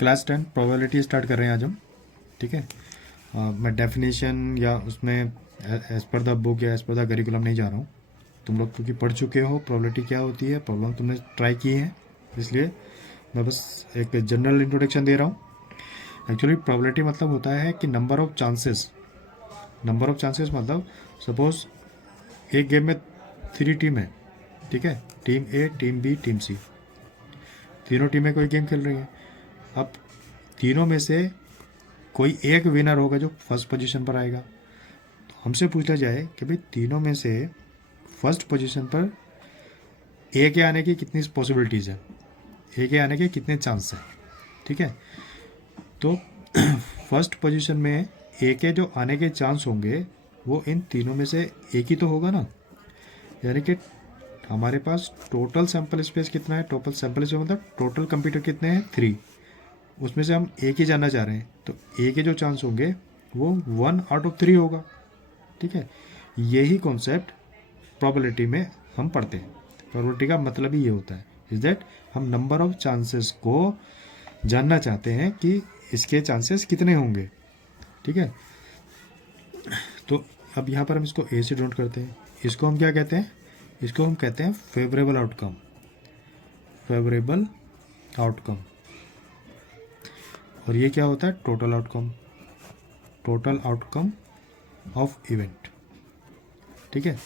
Class 10 probability start कर रहे हैं आज हम। ठीक है, मैं डेफिनेशन या उसमें एज पर द बुक या एज पर द करिकुलम नहीं जा रहा हूँ। तुम लोग क्योंकि पढ़ चुके हो प्रोबेबिलिटी क्या होती है, प्रॉब्लम तुमने ट्राई की है, इसलिए मैं बस एक जनरल इंट्रोडक्शन दे रहा हूँ। एक्चुअली प्रोबेबिलिटी मतलब होता है कि number of chances. Number of chances मतलब सपोज एक गेम में 3 टीम है। ठीक है, टीम ए, टीम बी, टीम सी, तीनों टीमें कोई गेम खेल रही हैं। अब तीनों में से कोई एक विनर होगा जो फर्स्ट पोजीशन पर आएगा। तो हमसे पूछा जाए कि भाई तीनों में से फर्स्ट पोजीशन पर ए के आने की कितनी पॉसिबिलिटीज़ है, ए के आने के कितने चांस हैं। ठीक है, तो फर्स्ट पोजीशन में ए के जो आने के चांस होंगे वो इन तीनों में से एक ही तो होगा ना। यानी कि हमारे पास टोटल सैंपल स्पेस कितना है, टोटल सैंपल स्पेस मतलब टोटल कंप्यूटर कितने हैं 3, उसमें से हम एक ही जानना चाह रहे हैं। तो ए के जो चांस होंगे वो 1/3 होगा। ठीक है, यही कॉन्सेप्ट प्रोबेबिलिटी में हम पढ़ते हैं। प्रोबेबिलिटी का मतलब ही ये होता है इज दैट हम नंबर ऑफ चांसेस को जानना चाहते हैं कि इसके चांसेस कितने होंगे। ठीक है, तो अब यहाँ पर हम इसको ए से डिनोट करते हैं। इसको हम क्या कहते हैं, इसको हम कहते हैं फेवरेबल आउटकम। Favourable outcome. और ये क्या होता है, total outcome. Total outcome of event. ठीक है,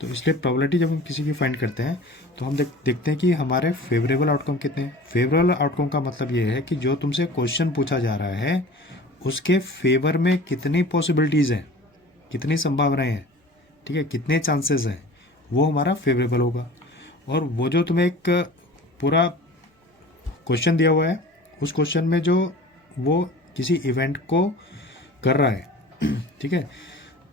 तो इसलिए प्रोबेबिलिटी जब हम किसी की फाइंड करते हैं तो हम देखते हैं कि हमारे फेवरेबल आउटकम कितने हैं। फेवरेबल आउटकम का मतलब ये है कि जो तुमसे क्वेश्चन पूछा जा रहा है उसके फेवर में कितनी पॉसिबिलिटीज़ हैं, कितनी संभावनाएं हैं। ठीक है, कितने चांसेस हैं, वो हमारा फेवरेबल होगा। और वो जो तुम्हें एक पूरा क्वेश्चन दिया हुआ है उस क्वेश्चन में जो वो किसी इवेंट को कर रहा है ठीक है,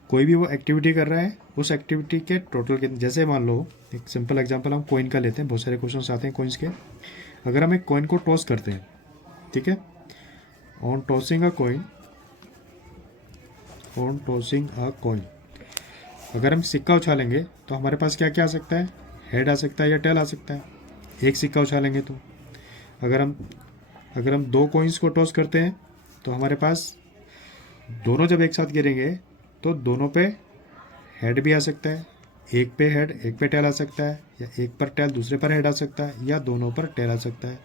कोई भी वो एक्टिविटी कर रहा है, उस एक्टिविटी के टोटल कितने। जैसे मान लो एक सिंपल एग्जांपल हम कॉइन का लेते हैं, बहुत सारे क्वेश्चंस आते हैं कॉइन्स के। अगर हम एक कॉइन को टॉस करते हैं, ठीक है, on tossing a coin, on tossing a coin, अगर हम सिक्का उछालेंगे तो हमारे पास क्या क्या आ सकता है, हेड आ सकता है या टेल आ सकता है। एक सिक्का उछालेंगे तो अगर हम 2 कॉइन्स को टॉस करते हैं तो हमारे पास दोनों जब एक साथ गिरेंगे तो दोनों पे हेड भी आ सकता है, एक पे हेड एक पे टेल आ सकता है, या एक पर टेल दूसरे पर हेड आ सकता है, या दोनों पर टेल आ सकता है।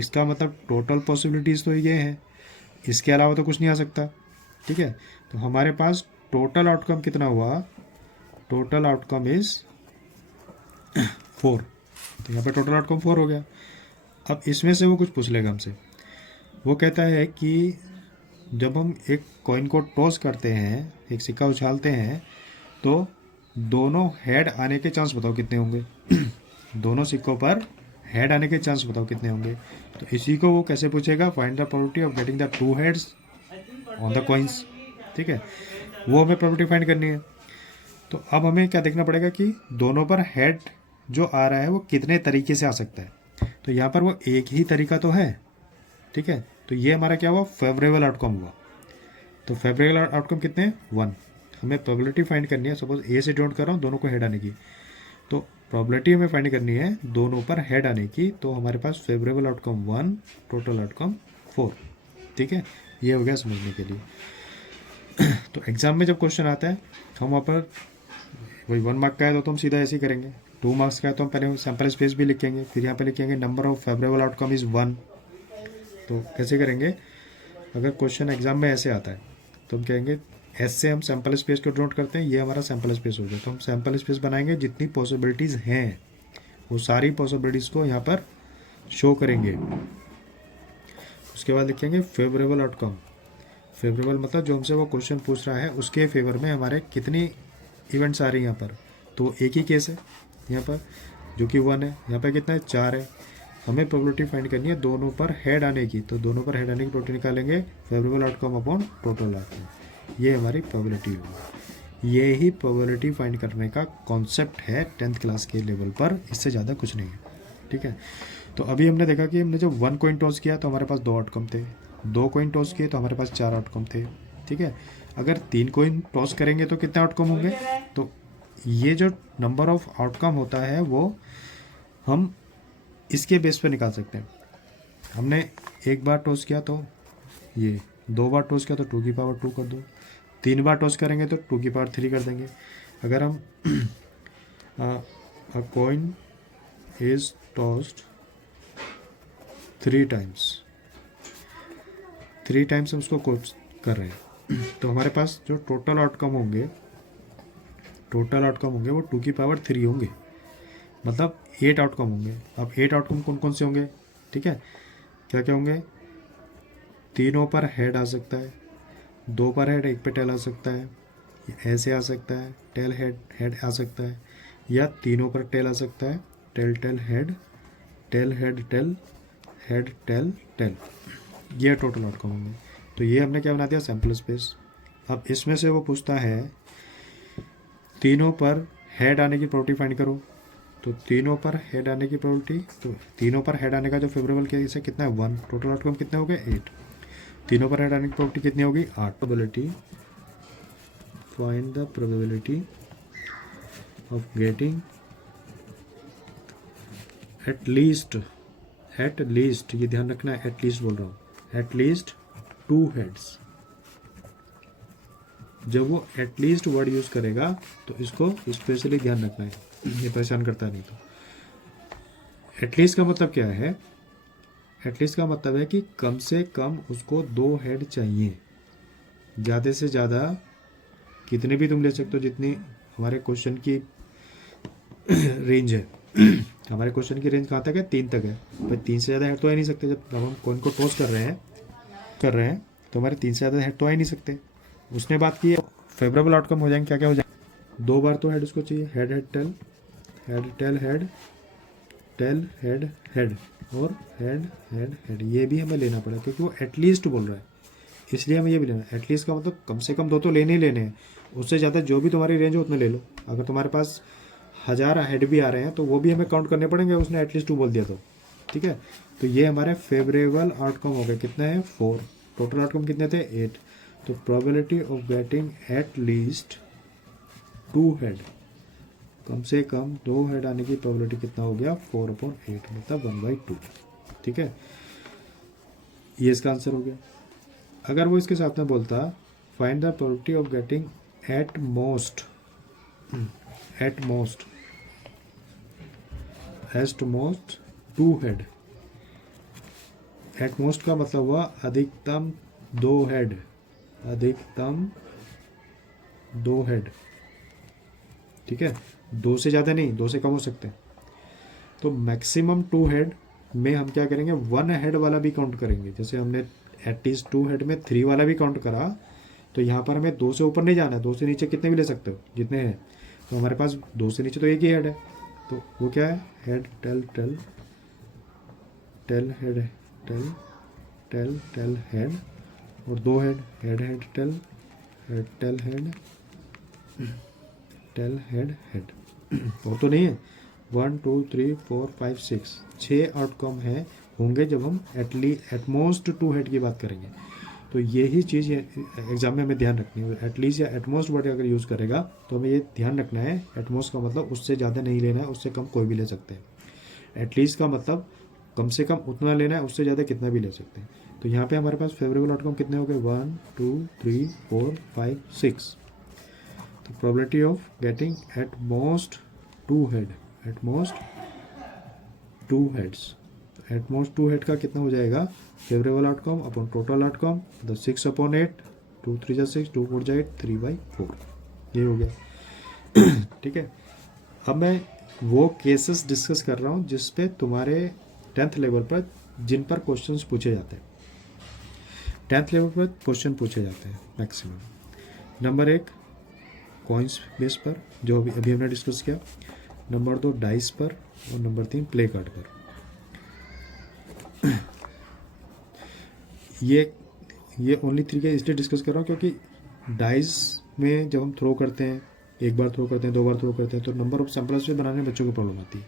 इसका मतलब टोटल पॉसिबिलिटीज़ तो ये हैं, इसके अलावा तो कुछ नहीं आ सकता। ठीक है, तो हमारे पास टोटल आउटकम कितना हुआ, टोटल आउटकम इज 4। तो यहाँ पे टोटल आउटकम 4 हो गया। अब इसमें से वो कुछ पूछ लेगा हमसे। वो कहता है कि जब हम एक कॉइन को टॉस करते हैं, एक सिक्का उछालते हैं, तो दोनों हेड आने के चांस बताओ कितने होंगे दोनों सिक्कों पर हेड आने के चांस बताओ कितने होंगे। तो इसी को वो कैसे पूछेगा, find the probability of getting the 2 heads on the coins. ठीक है, वो हमें प्रोबेबिलिटी फाइंड करनी है। तो अब हमें क्या देखना पड़ेगा कि दोनों पर हेड जो आ रहा है वो कितने तरीके से आ सकता है। तो यहाँ पर वो एक ही तरीका तो है। ठीक है, तो ये हमारा क्या हुआ, फेवरेबल आउटकम हुआ। तो फेवरेबल आउटकम कितने हैं, 1। हमें प्रोबेबिलिटी फाइंड करनी है, सपोज ए से डिनोट कर रहा हूँ दोनों को हेड आने की, तो प्रोबेबिलिटी हमें फाइंड करनी है दोनों पर हेड आने की। तो हमारे पास फेवरेबल आउटकम 1, टोटल आउटकम 4। ठीक है, ये हो गया समझने के लिए तो एग्जाम में जब क्वेश्चन आता है हम वहाँ पर वही 1 मार्क का है तो हम सीधा ऐसे ही करेंगे। 2 मार्क्स का है तो हम पहले सैंपल स्पेस भी लिखेंगे, फिर यहाँ पे लिखेंगे number of favourable outcome is 1। तो कैसे करेंगे, अगर क्वेश्चन एग्जाम में ऐसे आता है तो हम कहेंगे एस से हम सैंपल स्पेस को डिनोट करते हैं, ये हमारा सैंपल स्पेस हो गया। तो हम सैंपल स्पेस बनाएंगे, जितनी पॉसिबिलिटीज़ हैं वो सारी पॉसिबिलिटीज़ को यहाँ पर शो करेंगे। उसके बाद लिखेंगे फेवरेबल आउटकम। फेवरेबल मतलब जो हमसे वो क्वेश्चन पूछ रहा है उसके फेवर में हमारे कितनी इवेंट्स आ रही हैं यहाँ पर। तो एक ही केस है यहाँ पर जो कि 1 है, यहाँ पर कितना है, 4 है। हमें प्रोबेबिलिटी फाइंड करनी है दोनों पर हेड आने की। तो दोनों पर हेड आने की प्रोबेबिलिटी निकालेंगे, favourable outcome upon total outcome, ये हमारी प्रोबेबिलिटी होगी। ये ही प्रोबेबिलिटी फाइंड करने का कॉन्सेप्ट है 10th क्लास के लेवल पर, इससे ज़्यादा कुछ नहीं है। ठीक है, तो अभी हमने देखा कि हमने जब 1 कॉइन टॉस किया तो हमारे पास 2 आउटकम थे, 2 कॉइन टॉस किए तो हमारे पास 4 आउटकम थे। ठीक है, अगर 3 कॉइन टॉस करेंगे तो कितने आउटकम होंगे। तो ये जो नंबर ऑफ आउटकम होता है वो हम इसके बेस पर निकाल सकते हैं। हमने एक बार टॉस किया तो ये, 2 बार टॉस किया तो 2 की पावर 2 कर दो, 3 बार टॉस करेंगे तो 2 की पावर 3 कर देंगे। अगर हम अ coin is tossed 3 times, 3 times हम उसको कोच कर रहे हैं, तो हमारे पास जो टोटल आउटकम होंगे वो 2 की पावर 3 होंगे, मतलब 8 आउटकम होंगे। अब 8 आउटकम कौन कौन से होंगे, ठीक है, क्या क्या होंगे, तीनों पर हेड आ सकता है, 2 पर हेड, 1 पे टेल आ सकता है, ऐसे आ सकता है, टेल हेड हेड आ सकता है, या तीनों पर टेल आ सकता है, tail tail head, tail head tail, head tail tail, ये टोटल आउटकम होंगे। तो ये हमने क्या बना दिया, सैम्पल स्पेस। अब इसमें से वो पूछता है तीनों पर हेड आने की प्रोबेबिलिटी फाइंड करो, तो तीनों पर हेड आने की प्रोबेबिलिटी, तो तीनों पर हेड आने का जो फेवरेबल केस है कितना है, 1, टोटल आउटकम कितने हो गए, 8, तीनों पर हेड आने की प्रोबेबिलिटी कितनी होगी, 8। Probability, find the probability of getting at least, ये ध्यान रखना है, एट लीस्ट बोल रहा हूँ, एट लीस्ट 2 हेड्स। जब वो एटलीस्ट वर्ड यूज करेगा तो इसको स्पेशली ध्यान रखना है, ये परेशान करता नहीं। तो एटलीस्ट का मतलब क्या है, एटलीस्ट का मतलब है कि कम से कम उसको 2 हेड चाहिए, ज़्यादा से ज़्यादा कितने भी तुम ले सकते हो, जितनी हमारे क्वेश्चन की रेंज है। हमारे क्वेश्चन की रेंज कहाँ तक है, 3 तक है, भाई 3 से ज़्यादा हेड तो आ ही नहीं सकते। जब हम कॉइन को टॉस कर रहे हैं तो हमारे 3 से ज़्यादा हेड तो आ ही नहीं सकते। उसने बात की है फेवरेबल आउटकम हो जाएंगे, क्या क्या हो जाएंगे, 2 बार तो हेड उसको चाहिए, head head tail, head tail head, tail head head, और हेड हेड हेड, ये भी हमें लेना पड़ा क्योंकि वो एटलीस्ट बोल रहा है, इसलिए हमें ये भी लेना है। एटलीस्ट का मतलब कम से कम 2 तो लेने ही लेने हैं, उससे ज़्यादा जो भी तुम्हारी रेंज हो उतने ले लो। अगर तुम्हारे पास 1000 हेड भी आ रहे हैं तो वो भी हमें काउंट करने पड़ेंगे, उसने एटलीस्ट 2 बोल दिया तो, ठीक है। तो ये हमारे फेवरेबल आउटकम हो गए, कितने हैं, 4, टोटल आउटकम कितने थे, 8। तो probability of getting at least 2 head, कम से कम 2 हेड आने की प्रोबेबिलिटी कितना हो गया, 4/8, मतलब 1/2, ठीक है। ये इसका आंसर हो गया। अगर वो इसके साथ में बोलता find the probability of getting at most, at most, at most 2 head, at most का मतलब हुआ अधिकतम 2 हेड, अधिकतम 2 हेड, ठीक है, 2 से ज़्यादा नहीं, 2 से कम हो सकते हैं। तो मैक्सिमम 2 हेड में हम क्या करेंगे, 1 हेड वाला भी काउंट करेंगे। जैसे हमने एटलीस्ट 2 हेड में 3 वाला भी काउंट करा, तो यहाँ पर हमें 2 से ऊपर नहीं जाना है, 2 से नीचे कितने भी ले सकते हो, जितने हैं। तो हमारे पास 2 से नीचे तो एक ही हेड है, तो वो क्या है, head tail tail, tail head tail, tail tail head, और 2 head, head head tail, head tail head, tail head head. और तो नहीं है, 1 2 3 4 5 6, 6 आउटकम है होंगे जब हम एटमोस्ट 2 हेड की बात करेंगे। तो यही चीज़ एग्जाम में हमें ध्यान रखनी है, एटलीस्ट या एटमोस्ट वर्ड अगर यूज़ करेगा तो हमें ये ध्यान रखना है, एटमोस्ट का मतलब उससे ज़्यादा नहीं लेना है, उससे कम कोई भी ले सकते हैं। एटलीस्ट का मतलब कम से कम उतना लेना है, उससे ज़्यादा कितना भी ले सकते हैं। तो यहाँ पे हमारे पास फेवरेबल आउटकम कितने हो गए, 1 2 3 4 5 6। तो probability of getting at most 2 head, at most 2 heads, at most 2 head का कितना हो जाएगा, favourable outcome upon total outcome, the 6/8, 2 3 6, 2 4 8, 3/4, ये हो गया। ठीक है। अब मैं वो केसेस डिस्कस कर रहा हूँ जिस पे तुम्हारे 10th लेवल पर, जिन पर क्वेश्चंस पूछे जाते हैं, 10th लेवल पर क्वेश्चन पूछे जाते हैं मैक्सिमम। नंबर 1 कॉइन्स बेस पर, जो अभी हमने डिस्कस किया। नंबर 2 डाइस पर, और नंबर 3 प्ले कार्ड पर। ये ओनली 3 के इसलिए डिस्कस कर रहा हूँ क्योंकि डाइस में जब हम थ्रो करते हैं, एक बार थ्रो करते हैं, 2 बार थ्रो करते हैं, तो नंबर ऑफ सैम्पल्स पे बनाने में बच्चों को प्रॉब्लम आती है।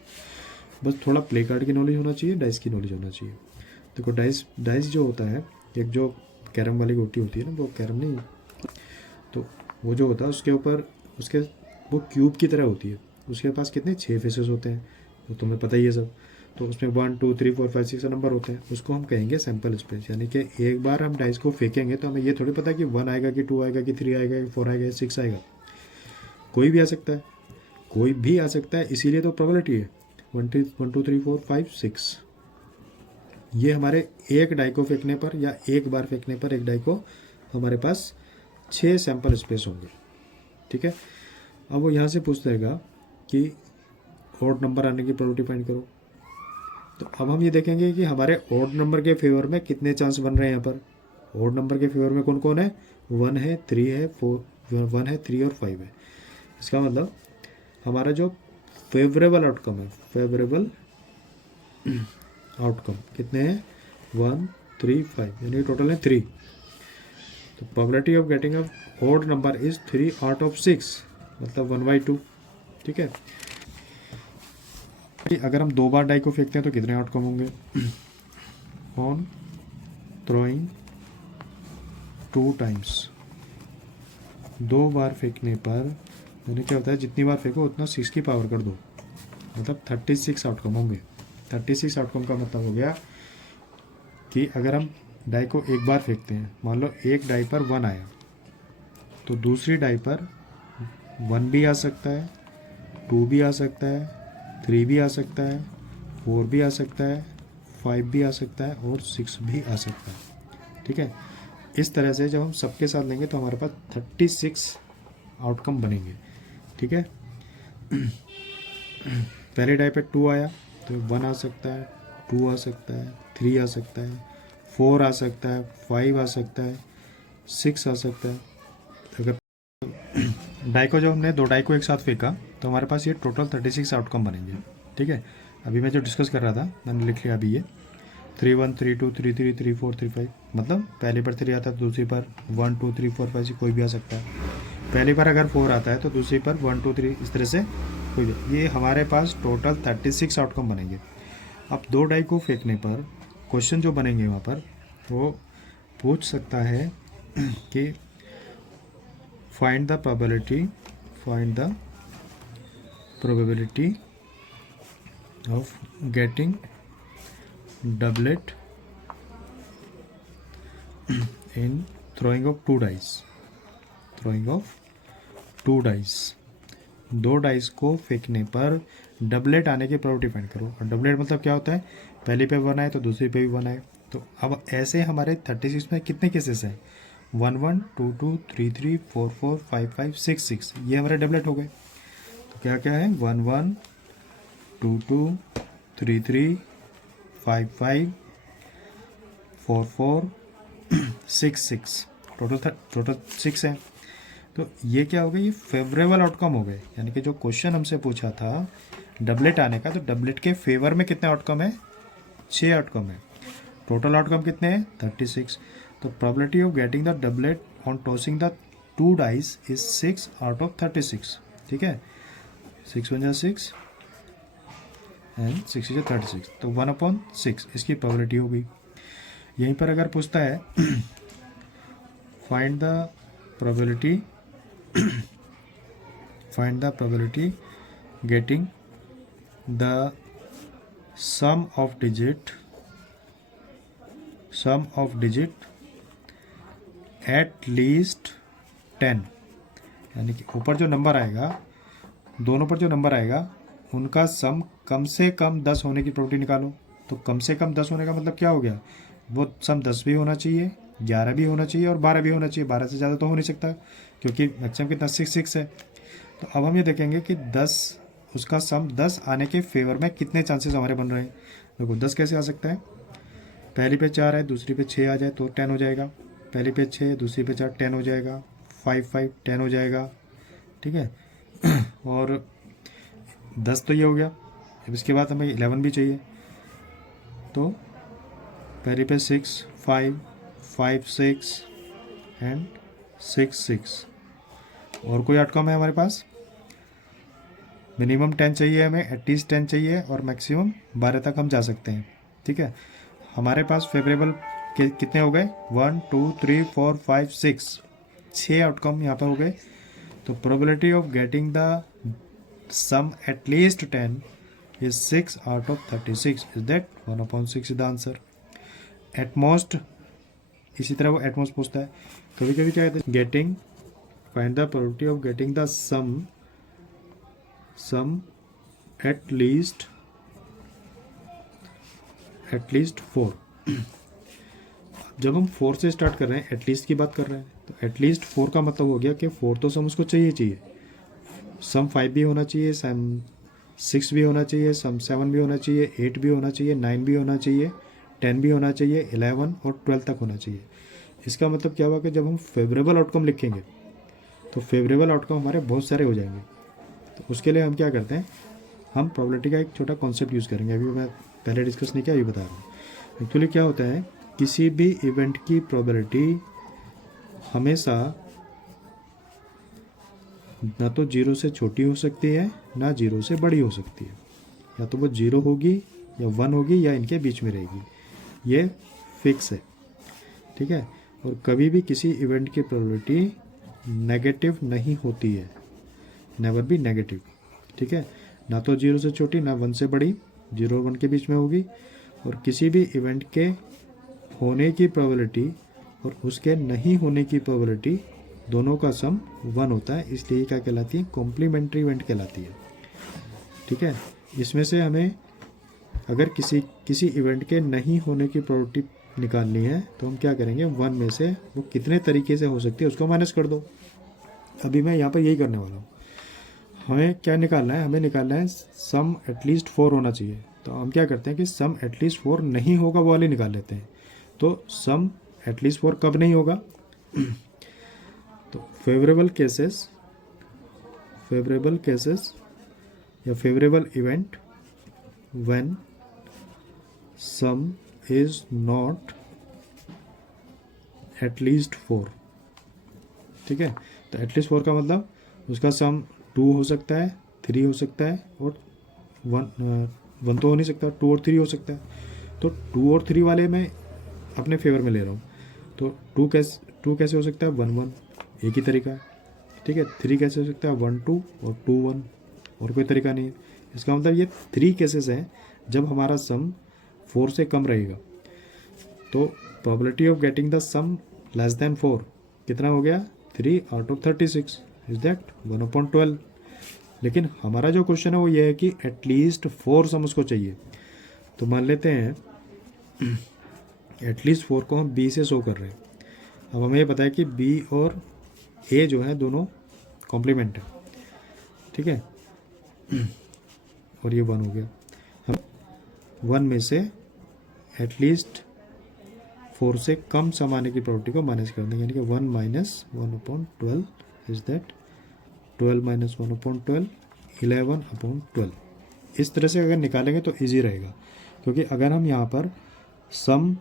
बस थोड़ा प्ले कार्ड की नॉलेज होना चाहिए, डाइस की नॉलेज होना चाहिए। देखो डाइस जो होता है, एक जो कैरम वाली गोटी होती है ना, वो कैरम नहीं, तो वो जो होता है उसके ऊपर वो क्यूब की तरह होती है, उसके पास कितने 6 फेसेस होते हैं, तो तुम्हें पता ही है सब। तो उसमें 1 2 3 4 5 6 नंबर होते हैं, उसको हम कहेंगे सैम्पल स्पेस। यानी कि एक बार हम डाइस को फेंकेंगे तो हमें ये थोड़ी पता कि 1 आएगा कि 2 आएगा कि 3 आएगा कि 4 आएगा कि 6 आएगा, कोई भी आ सकता है, कोई भी आ सकता है, इसीलिए तो प्रोबेबिलिटी है 1 2 3 4 5 6। ये हमारे एक डाई को फेंकने पर या एक बार फेंकने पर एक डाई को हमारे पास 6 सैम्पल स्पेस होंगे। ठीक है, अब वो यहाँ से पूछ देगा कि ऑड नंबर आने की प्रोबेबिलिटी फाइंड करो। तो अब हम ये देखेंगे कि हमारे ऑड नंबर के फेवर में कितने चांस बन रहे हैं। यहाँ पर ऑड नंबर के फेवर में कौन कौन है, 1 है, 3 है, 1 है, 3 और 5 है। इसका मतलब हमारा जो फेवरेबल आउटकम है, फेवरेबल आउटकम कितने हैं, 1 3 5, यानी टोटल है 3। तो probability of getting a odd number is 3 out of 6, मतलब 1/2। ठीक है, अगर हम 2 बार डाई को फेंकते हैं तो कितने आउटकम होंगे, ऑन थ्रोइंग 2 टाइम्स, 2 बार फेंकने पर यानी क्या होता है, जितनी बार फेंको उतना 6 की पावर कर दो, मतलब 36 आउटकम होंगे। 36 आउटकम का मतलब हो गया कि अगर हम डाई को एक बार फेंकते हैं, मान लो एक डाई पर 1 आया, तो दूसरी डाई पर 1 भी आ सकता है, 2 भी आ सकता है, 3 भी आ सकता है, 4 भी आ सकता है, 5 भी आ सकता है और 6 भी आ सकता है। ठीक है, इस तरह से जब हम सबके साथ लेंगे तो हमारे पास 36 आउटकम बनेंगे। ठीक है, पहले डाई पे 2 आया तो 1 आ सकता है, 2 आ सकता है, 3 आ सकता है, 4 आ सकता है, 5 आ सकता है, 6 आ सकता है। अगर डाई को जब हमने 2 डाई को एक साथ फेंका तो हमारे पास ये टोटल 36 आउटकम बनेंगे। ठीक है, अभी मैं जो डिस्कस कर रहा था मैंने लिख लिया अभी ये 3 1 3 2 3 3 3 4 3 5, मतलब पहली बार 3 आता है तो दूसरी बार 1 2 3 4 5 से कोई भी आ सकता है। पहली बार अगर 4 आता है तो दूसरी पर 1 2 3, इस तरह से कोई भी। ये हमारे पास टोटल 36 आउटकम बनेंगे। अब 2 डाई को फेंकने पर क्वेश्चन जो बनेंगे वहाँ पर वो पूछ सकता है कि find the probability of getting doublet in throwing of 2 dice. Throwing of 2 dice, 2 dice को फेंकने पर डबलेट आने की प्रोबेबिलिटी फाइंड करो। और डबलेट मतलब क्या होता है, पहले पे 1 आए तो दूसरी पे भी 1 आए। तो अब ऐसे हमारे 36 में कितने केसेस हैं, 1 1 2 2 3 3 4 4 5 5 6 6, ये हमारे डबलेट हो गए। तो क्या क्या है, 1 1 2 2 3 3 5 5 4 4 6 6, टोटल 6 है। तो ये क्या हो गया, ये फेवरेबल आउटकम हो गए। यानी कि जो क्वेश्चन हमसे पूछा था डबलेट आने का, तो डबलेट के फेवर में कितने आउटकम है, 6 आउटकम है। टोटल आउटकम कितने हैं, 36। तो probability of getting the doublet on tossing the 2 dice is 6 out of 36। ठीक है, 6 1 6 एंड 6 इज 36, तो 1/6 इसकी प्रोबेबिलिटी हो गई। यहीं पर अगर पूछता है find the probability getting the sum of digit at least 10, यानी कि ऊपर जो नंबर आएगा, दोनों पर जो नंबर आएगा उनका सम कम से कम 10 होने की प्रोबेबिलिटी निकालो। तो कम से कम 10 होने का मतलब क्या हो गया, वो सम 10 भी होना चाहिए, 11 भी होना चाहिए और 12 भी होना चाहिए। 12 से ज़्यादा तो हो नहीं सकता क्योंकि मैक्सिमम कितना 6 है। तो अब हम ये देखेंगे कि 10, उसका सम 10 आने के फेवर में कितने चांसेस हमारे बन रहे हैं। देखो 10 कैसे आ सकता है, पहली पे 4 है, दूसरी पे 6 आ जाए तो 10 हो जाएगा, पहली पे 6 दूसरी पे 4 10 हो जाएगा, 5 5 10 हो जाएगा। ठीक है, और 10 तो ये हो गया। अब इसके बाद हमें 11 भी चाहिए, तो पहली पे 6 5 5 6 एंड 6 6। और कोई आउटकम है हमारे पास, मिनिमम 10 चाहिए हमें, एटलीस्ट 10 चाहिए और मैक्सिमम 12 तक हम जा सकते हैं। ठीक है, हमारे पास फेवरेबल के कितने हो गए, 1 2 3 4 5 6 आउटकम यहाँ पर हो गए। तो probability of getting the sum at least 10 ये 6 out of 36 is that 1/6 is the answer. At most, इसी तरह वो एटमोस्ट पूछता है। कभी कभी क्या कहते हैं, getting, find the probability of getting the sum at least 4। जब हम 4 से स्टार्ट कर रहे हैं, एटलीस्ट की बात कर रहे हैं, तो एटलीस्ट 4 का मतलब हो गया कि 4 तो सम उसको चाहिए। सम 5 भी होना चाहिए, सम 6 भी होना चाहिए, सम 7 भी होना चाहिए, 8 भी होना चाहिए, 9 भी होना चाहिए, 10 भी होना चाहिए, 11 और 12 तक होना चाहिए। इसका मतलब क्या हुआ कि जब हम फेवरेबल आउटकम लिखेंगे तो फेवरेबल आउटकम हमारे बहुत सारे हो जाएंगे। तो उसके लिए हम क्या करते हैं, हम प्रोबेबिलिटी का एक छोटा कॉन्सेप्ट यूज़ करेंगे। अभी मैं पहले डिस्कस नहीं किया, अभी बता रहा हूँ। एक्चुअली क्या होता है, किसी भी इवेंट की प्रोबेबिलिटी हमेशा ना तो 0 से छोटी हो सकती है, ना 0 से बड़ी हो सकती है। या तो वो 0 होगी या 1 होगी या इनके बीच में रहेगी, ये फिक्स है, ठीक है। और कभी भी किसी इवेंट की प्रोबेबिलिटी नेगेटिव नहीं होती है, नेवर बी नेगेटिव, ठीक है। ना तो 0 से छोटी, ना 1 से बड़ी, 0 और 1 के बीच में होगी। और किसी भी इवेंट के होने की प्रोबेबिलिटी और उसके नहीं होने की प्रोबेबिलिटी दोनों का सम 1 होता है, इसलिए क्या कहलाती है, कॉम्प्लीमेंट्री इवेंट कहलाती है, ठीक है। इसमें से हमें अगर किसी इवेंट के नहीं होने की प्रोबेबिलिटी निकालनी है तो हम क्या करेंगे, 1 में से वो कितने तरीके से हो सकती है उसको माइनस कर दो। अभी मैं यहाँ पर यही करने वाला हूँ। हमें क्या निकालना है, हमें निकालना है सम एटलीस्ट 4 होना चाहिए। तो हम क्या करते हैं कि सम एटलीस्ट 4 नहीं होगा वो वाले निकाल लेते हैं। तो सम एटलीस्ट 4 कब नहीं होगा, तो फेवरेबल केसेस या favourable event when some is not at least 4, ठीक है। तो एटलीस्ट 4 का मतलब उसका सम 2 हो सकता है, 3 हो सकता है और 1 तो हो नहीं सकता, 2 और 3 हो सकता है। तो 2 और 3 वाले मैं अपने फेवर में ले रहा हूँ। तो 2 कैसे हो सकता है, 1 1, एक ही तरीका है, ठीक है। 3 कैसे हो सकता है, 1 2 और 2 1, और कोई तरीका नहीं है। इसका मतलब ये 3 केसेस हैं जब हमारा सम 4 से कम रहेगा। तो probability of getting the sum less than 4 कितना हो गया, 3 आउट ऑफ 36 इज दैट 1/12। लेकिन हमारा जो क्वेश्चन है वो ये है कि एटलीस्ट 4 सम उसको चाहिए। तो मान लेते हैं एटलीस्ट 4 को हम बी से शो कर रहे हैं। अब हमें ये पता है कि बी और ए जो है दोनों कॉम्प्लीमेंट है, ठीक है। और ये 1 हो गया। हम 1 में से एटलीस्ट 4 से कम सम आने की प्रोबेबिलिटी को माइनस कर देंगे, यानी कि 1 माइनस 1/12 इज दैट 12 माइनस 1/12 11/12। इस तरह से अगर निकालेंगे तो इजी रहेगा, क्योंकि अगर हम यहाँ पर सम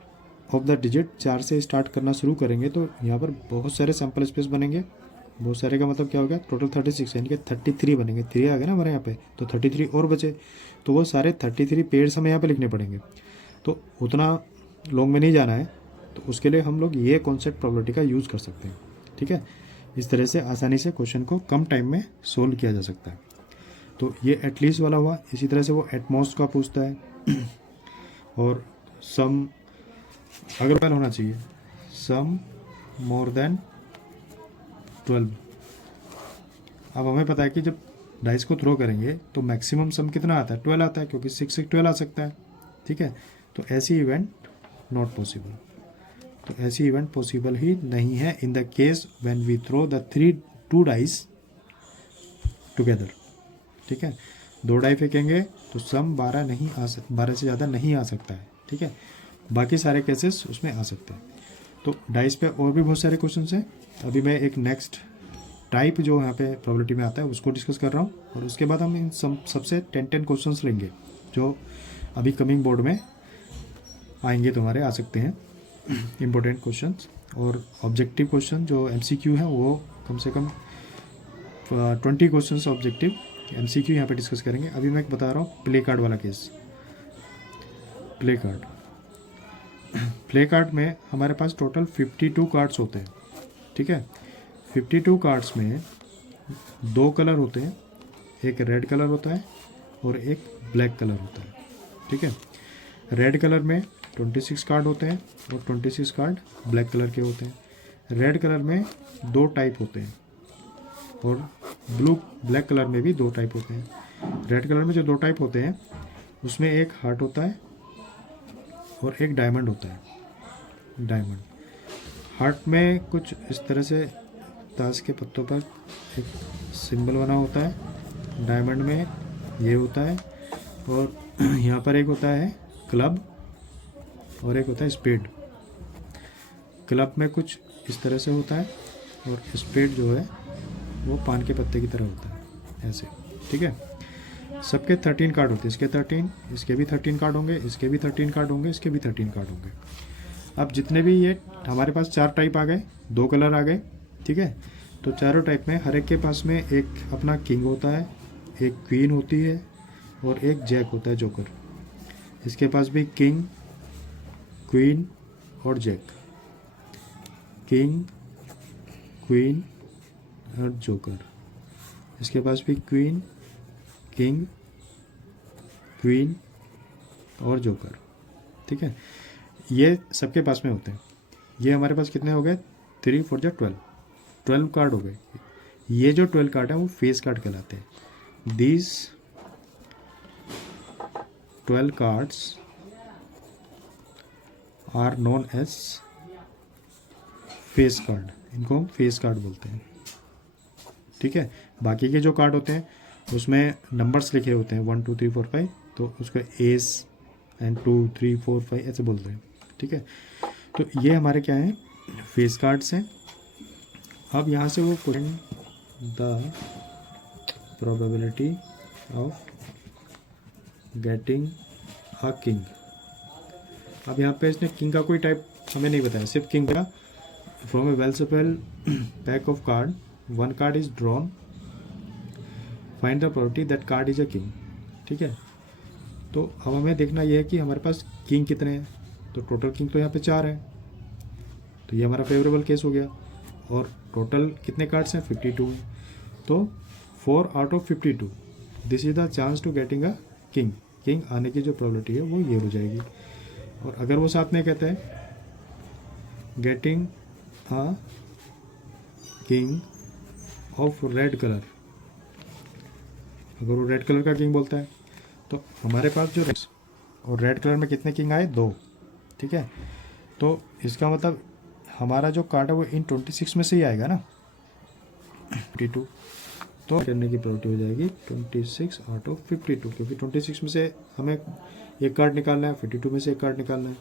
ऑफ द डिजिट 4 से स्टार्ट करना शुरू करेंगे तो यहाँ पर बहुत सारे सैम्पल स्पेस बनेंगे। बहुत सारे का मतलब क्या हो गया, टोटल 36 यानी कि 33 बनेंगे। 3 आ गए ना हमारे यहाँ पे, तो 33 और बचे, तो वो सारे 33 पेड्स हमें यहाँ पे लिखने पड़ेंगे। तो उतना लॉन्ग में नहीं जाना है, तो उसके लिए हम लोग ये कॉन्सेप्ट प्रोबेबिलिटी का यूज़ कर सकते हैं, ठीक है। इस तरह से आसानी से क्वेश्चन को कम टाइम में सोल्व किया जा सकता है। तो ये एटलीस्ट वाला हुआ। इसी तरह से वो एटमोस्ट का पूछता है और सम अगर वेल होना चाहिए, सम मोर देन 12। अब हमें पता है कि जब डाइस को थ्रो करेंगे तो मैक्सिमम सम कितना आता है, 12 आता है, क्योंकि 6 से 12 आ सकता है, ठीक है। तो ऐसी इवेंट नॉट पॉसिबल, तो ऐसी इवेंट पॉसिबल ही नहीं है in the case when we throw the 2 dice together, ठीक है। 2 डाई फेंकेंगे तो सम 12 से ज़्यादा नहीं आ सकता है, ठीक है। बाकी सारे केसेस उसमें आ सकते हैं। तो डाइस पे और भी बहुत सारे क्वेश्चन हैं। अभी मैं एक नेक्स्ट टाइप जो यहाँ पे प्रोबेबिलिटी में आता है उसको डिस्कस कर रहा हूँ, और उसके बाद हम इन सबसे 10 क्वेश्चंस लेंगे जो अभी कमिंग बोर्ड में आएंगे, तुम्हारे आ सकते हैं इम्पोर्टेंट क्वेश्चंस। और ऑब्जेक्टिव क्वेश्चन जो MCQ है वो कम से कम 20 क्वेश्चंस ऑब्जेक्टिव MCQ यहाँ पे डिस्कस करेंगे। अभी मैं बता रहा हूँ प्ले कार्ड वाला केस। प्ले कार्ड में हमारे पास टोटल 52 कार्ड्स होते हैं, ठीक है। 52 कार्ड्स में 2 कलर होते हैं, एक रेड कलर होता है और एक ब्लैक कलर होता है, ठीक है। रेड कलर में 26 कार्ड होते हैं और 26 कार्ड ब्लैक कलर के होते हैं। रेड कलर में 2 टाइप होते हैं और ब्लैक कलर में भी 2 टाइप होते हैं। रेड कलर में जो 2 टाइप होते हैं उसमें एक हार्ट होता है और एक डायमंड होता है। डायमंड हार्ट में कुछ इस तरह से ताश के पत्तों पर एक सिंबल बना होता है। डायमंड में ये होता है और यहाँ पर एक होता है क्लब और एक होता है स्पेड। क्लब में कुछ इस तरह से होता है और स्पेड जो है वो पान के पत्ते की तरह होता है ऐसे, ठीक है। सबके 13 कार्ड होते हैं, इसके 13, इसके भी 13 कार्ड होंगे, इसके भी 13 कार्ड होंगे, इसके भी 13 कार्ड होंगे। अब जितने भी ये हमारे पास 4 टाइप आ गए, 2 कलर आ गए, ठीक है। तो चारों टाइप में हर एक के पास में एक अपना किंग होता है, एक क्वीन होती है और एक जैक होता है, जोकर। इसके पास भी किंग, क्वीन और जैक, किंग, क्वीन और जोकर। इसके पास भी क्वीन, किंग, क्वीन और जोकर, ठीक है। ये सबके पास में होते हैं। ये हमारे पास कितने हो गए? 3 4 12 कार्ड हो गए। ये जो 12 कार्ड है वो फेस कार्ड कहलाते हैं। These 12 cards are known as face card. इनको हम फेस कार्ड बोलते हैं, ठीक है। बाकी के जो कार्ड होते हैं उसमें नंबर्स लिखे होते हैं 1 2 3 4 5, तो उसको एस एंड 2 3 4 5 ऐसे बोलते हैं, ठीक है। तो ये हमारे क्या हैं? फेस कार्ड्स हैं। अब यहाँ से वो question, the probability of getting a king. अब यहाँ पे इसने किंग का कोई टाइप हमें नहीं बताया, सिर्फ किंग का। फ्रॉम ए वेल सफल pack of card 1 card is drawn, find the probability that card is a king, ठीक है। तो अब हमें देखना यह है कि हमारे पास किंग कितने हैं। तो टोटल किंग तो यहाँ पे 4 हैं, तो ये हमारा फेवरेबल केस हो गया। और टोटल कितने कार्ड्स हैं? 52 हैं। तो 4 out of 52, this is the chance to getting a king. King आने की जो प्रोबेबिलिटी है वो ये हो जाएगी। और अगर वो साथ में कहते हैं getting a king of red colour, अगर वो रेड कलर का किंग बोलता है तो हमारे पास जो और रेड कलर में कितने किंग आए? 2, ठीक है। तो इसका मतलब हमारा जो कार्ड है वो इन 26 में से ही आएगा ना, 52। तो करने की प्रोबेबिलिटी हो जाएगी 26 आउट ऑफ 52, क्योंकि 26 में से हमें एक कार्ड निकालना है, 52 में से एक कार्ड निकालना है।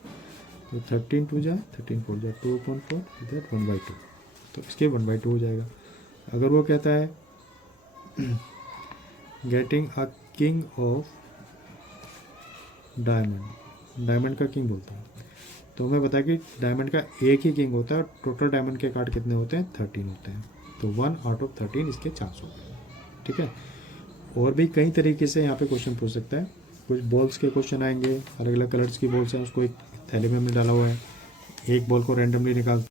तो 13 2 जाए 13 4 जाए 2/4 इधर 1/2, तो इसके 1/2 हो जाएगा। अगर वो कहता है getting a king of diamond, diamond का किंग बोलता है, तो हमें पता है कि डायमंड का एक ही किंग होता है और टोटल डायमंड के कार्ड कितने होते हैं? 13 होते हैं। तो 1 आउट ऑफ 13 इसके चांस होते हैं, ठीक है। और भी कई तरीके से यहाँ पे क्वेश्चन पूछ सकता है। कुछ बॉल्स के क्वेश्चन आएंगे, अलग अलग कलर्स की बॉल्स हैं, उसको एक थैले में हमने डाला हुआ है, एक बॉल को रैंडमली निकाल